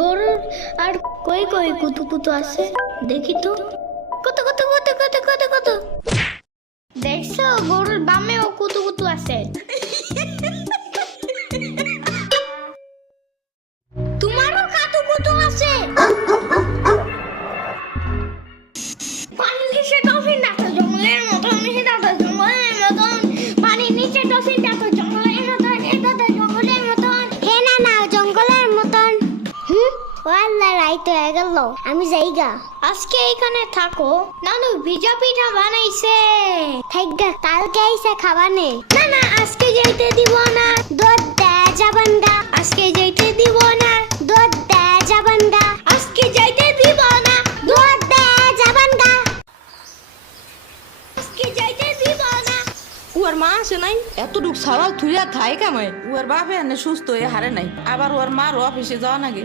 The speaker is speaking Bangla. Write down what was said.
গরুর আর কই কই কুতু কুতু আছে দেখি তো। কত কত কত কত কত কত দেখছো গরুর বামেও কুতু কুতু আছে। তোমারও কাতু কুতু আছে। পানির নিচে ডলফিন ডাকছে জঙ্গলের মতন, নিচে ডাকছে জঙ্গলের মতন, পানির নিচে ডলফিন ডাকছে জঙ্গলের মতন, এটা তো জঙ্গলের মতন। হে না না জঙ্গলের মতন। ও আল্লাহ রাইত হয়ে গেল, আমি যাইগা। আজকে এখানে থাকো, নানু ভিজা পিঠা বানাইছে। থাইগা কালকে আইসা খাবানে। না না আজকে যাইতে দিব না, দুধ দে যাবান গা। আজকে যাইতে দিব না, দুধ দে যাবান গা। আজকে যাইতে দিব না, দুধ দে যাবান গা। আজকে যাইতে দিব না। ওর মা আসে নাই, এতটুক সাওয়াল থুইয়া থাই কামাই। ওর বাপে এনে সুস্থ হয়ে হারে নাই, আবার ওর মার অফিসে যাওয়া নাগে।